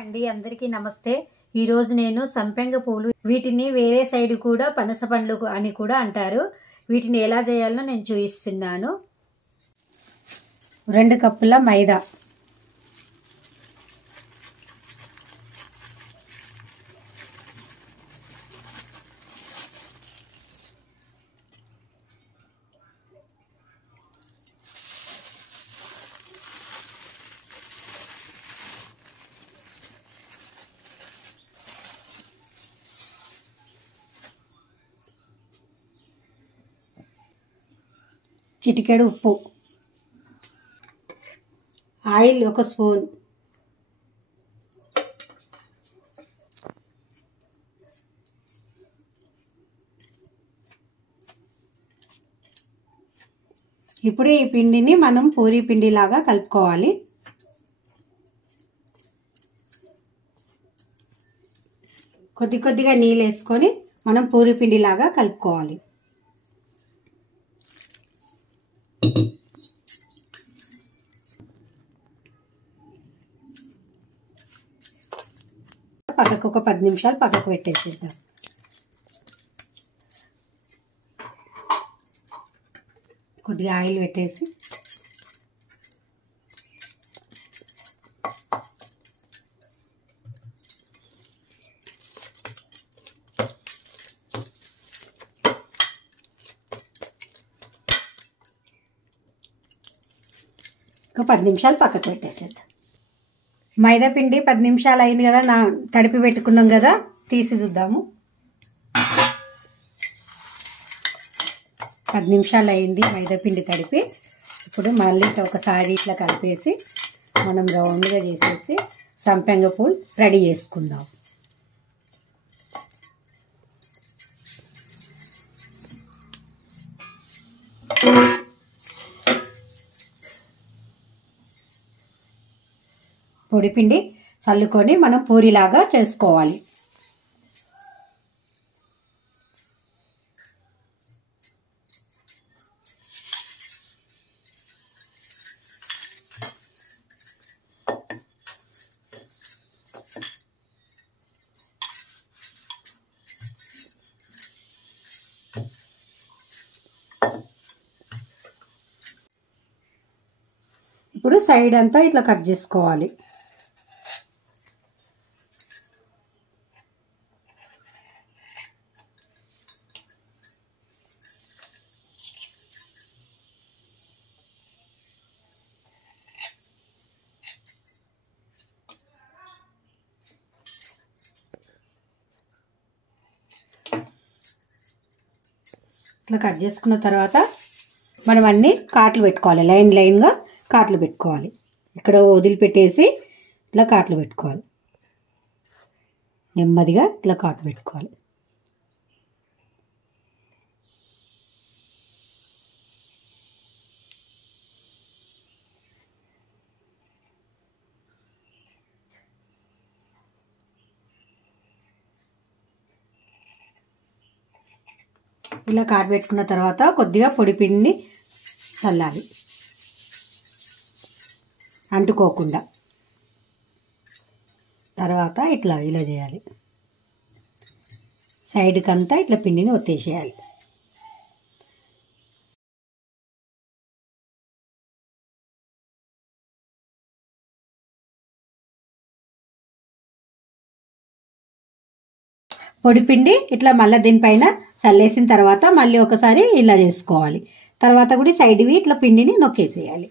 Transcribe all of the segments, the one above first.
అండి అందరికీ నమస్తే. ఈరోజు నేను సంపెంగ పూలు, వీటిని వేరే సైడ్ కూడా పనస పండ్లు అని కూడా అంటారు. వీటిని ఎలా చేయాలో నేను చూపిస్తున్నాను. 2 కప్పుల మైదా, చిటికెడు ఉప్పు, ఆయిల్ 1 స్పూన్, ఇప్పుడు ఈ పిండిని మనం పూరీ పిండిలాగా కలుపుకోవాలి. కొద్దిగా నీళ్ళు వేసుకొని మనం పూరీ పిండిలాగా కలుపుకోవాలి. పక్కకు ఒక 10 నిమిషాలు పక్కకు పెట్టేసేద్దాం. కొద్దిగా ఆయిల్ పెట్టేసి ఒక 10 నిమిషాలు పక్కకు పెట్టేసేద్దాం. మైదా పిండి 10 నిమిషాలు అయింది కదా, తడిపి పెట్టుకున్నాం కదా, తీసి చూద్దాము. 10 నిమిషాలు అయింది మైదా పిండి తడిపి. ఇప్పుడు మళ్ళీ ఒకసారి ఇట్లా కలిపేసి మనం రౌండ్గా చేసేసి సంపెంగ పూలు రెడీ చేసుకుందాం. పొడిపిండి చల్లుకొని మనం పూరిలాగా చేసుకోవాలి. ఇప్పుడు సైడ్ అంతా ఇట్లా కట్ చేసుకోవాలి. ఇట్లా కట్ చేసుకున్న తర్వాత మనం అన్ని కాట్లు పెట్టుకోవాలి. లైన్గా కాట్లు పెట్టుకోవాలి. ఇక్కడ వదిలిపెట్టేసి ఇట్లా కాట్లు పెట్టుకోవాలి. నెమ్మదిగా ఇట్లా కాట్లు పెట్టుకోవాలి. ఇలా కాటు పెట్టుకున్న తర్వాత కొద్దిగా పొడి పిండిని చల్లాలి, అంటుకోకుండా. తర్వాత ఇలా చేయాలి. సైడ్కి అంతా ఇట్లా పిండిని ఒత్తేసేయాలి. పొడిపిండి ఇట్లా మళ్ళీ దీనిపైన చల్లేసిన తర్వాత మళ్ళీ ఒకసారి ఇలా చేసుకోవాలి. తర్వాత కూడా సైడ్వి ఇట్లా పిండిని నొక్కేసేయాలి.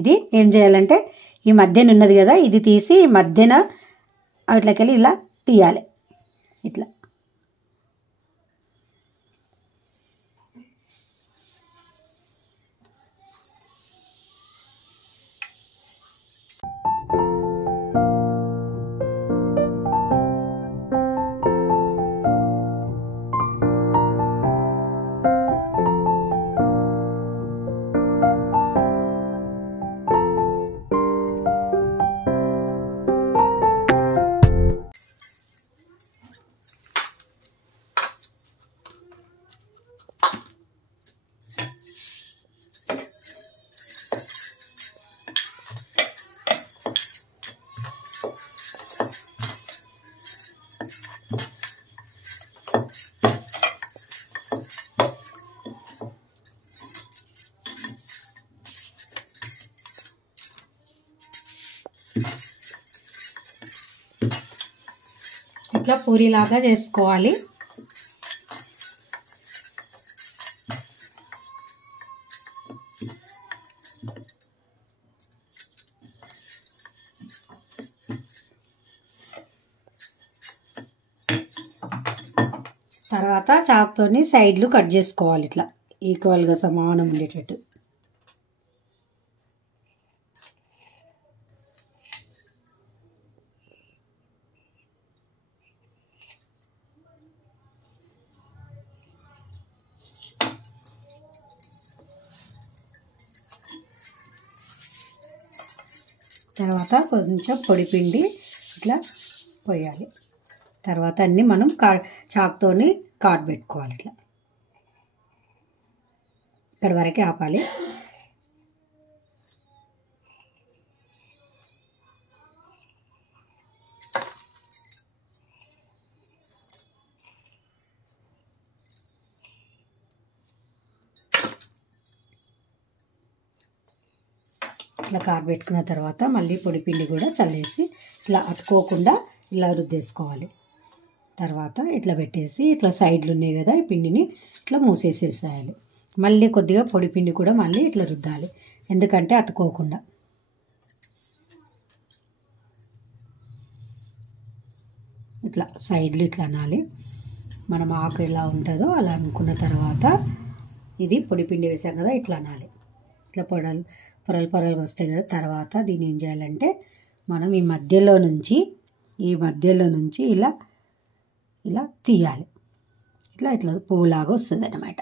ఇది ఏం చేయాలంటే ఈ మధ్యన ఉన్నది కదా, ఇది తీసి ఈ మధ్యన అట్లకెళ్ళి ఇలా తీయాలి. ఇట్లా ఇట్లా పూరీలాగా చేసుకోవాలి. తర్వాత చాకుతోని సైడ్లు కట్ చేసుకోవాలి, ఇట్లా ఈక్వల్గా సమానం ఉండేటట్టు. తర్వాత కొంచెం పొడిపిండి ఇట్లా పోయాలి. తర్వాత అన్నీ మనం చాకుతోని కాట్ పెట్టుకోవాలి. ఇట్లా ఇక్కడ వరకే ఆపాలి. ఇట్లా కాట్ పెట్టుకున్న తర్వాత మళ్ళీ పొడిపిండి కూడా చల్లేసి ఇట్లా అతుకోకుండా ఇలా రుద్దేసుకోవాలి. తర్వాత ఇట్లా పెట్టేసి ఇట్లా సైడ్లు ఉన్నాయి కదా, ఈ పిండిని ఇట్లా మూసేసేసేయాలి. మళ్ళీ కొద్దిగా పొడిపిండి కూడా మళ్ళీ ఇట్లా రుద్దాలి, ఎందుకంటే అతుకోకుండా. ఇట్లా సైడ్లు ఇట్లా అనాలి. మనం ఆకు ఎలా ఉంటుందో అలా అనుకున్న తర్వాత ఇది పొడిపిండి వేసాం కదా, ఇట్లా అనాలి. ఇట్లా పొరలు వస్తాయి కదా. తర్వాత దీన్ని ఏం చేయాలంటే మనం ఈ మధ్యలో నుంచి ఇలా ఇలా తీయాలి. ఇట్లా ఇట్లా పువ్వులాగా వస్తుంది అన్నమాట.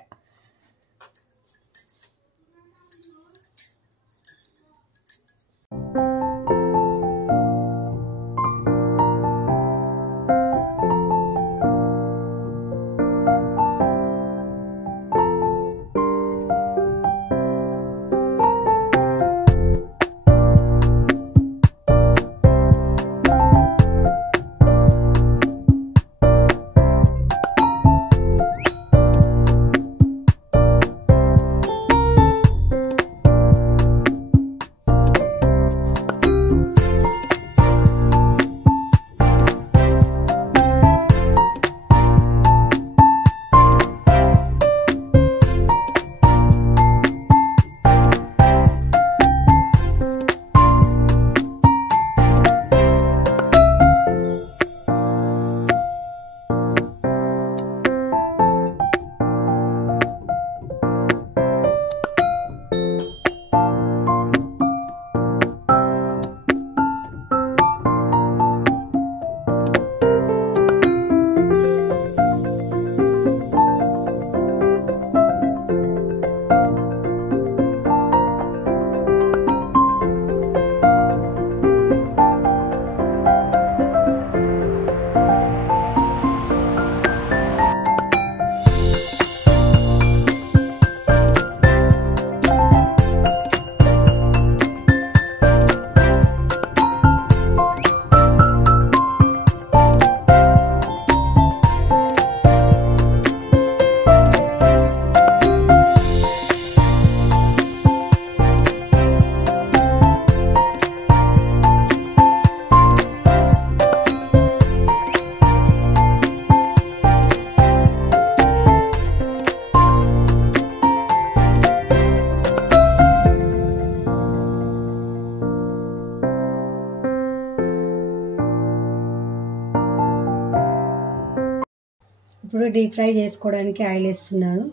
ఇప్పుడు డీప్ ఫ్రై చేసుకోవడానికి ఆయిల్ వేస్తున్నాను.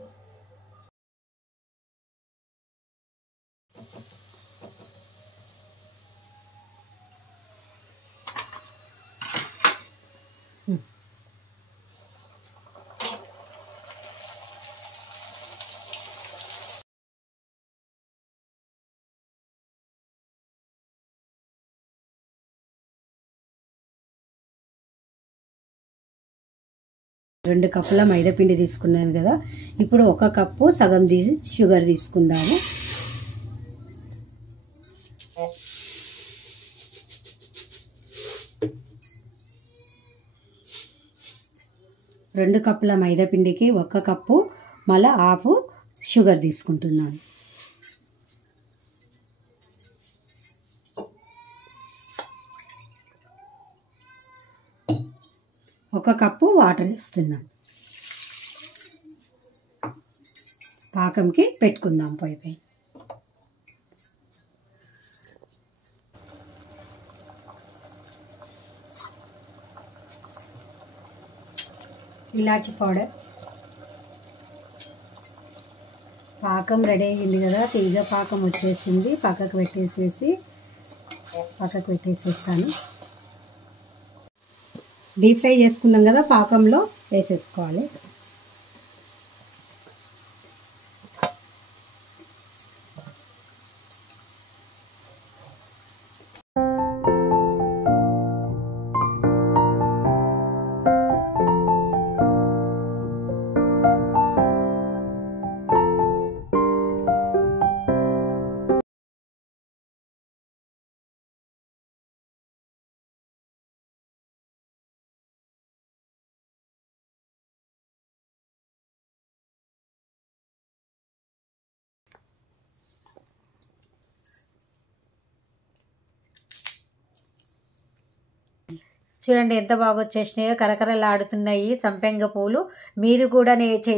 రెండు కప్పుల మైదా పిండి తీసుకున్నాను కదా, ఇప్పుడు ఒక కప్పు సగం తీసి షుగర్ తీసుకుందాము. రెండు కప్పుల మైదా పిండికి ఒక కప్పు మళ్ళీ హాఫ్ షుగర్ తీసుకుంటున్నాను. 1 కప్పు వాటర్ వేస్తున్నాం. పాకంకి పెట్టుకుందాం పొయ్యి పై. ఇలాచి పౌడర్. పాకం రెడీ అయ్యింది కదా, తీగ పాకం వచ్చేసింది. పక్కకు పెట్టేసేస్తాను. డీప్ ఫ్రై చేసుకున్నాం కదా, పాకంలో వేసేసుకోవాలి. చూడండి ఎంత బాగా వచ్చేసినాయో, కరకరలాడుతున్నాయి సంపెంగ పూలు. మీరు కూడా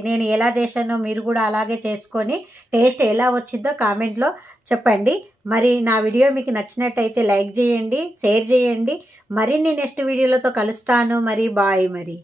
నేను ఎలా చేశానో మీరు కూడా అలాగే చేసుకొని టేస్ట్ ఎలా వచ్చిందో కామెంట్లో చెప్పండి. మరి నా వీడియో మీకు నచ్చినట్టయితే లైక్ చేయండి, షేర్ చేయండి. మరిన్ని నెక్స్ట్ వీడియోలతో కలుస్తాను. మరి బాయ్. మరి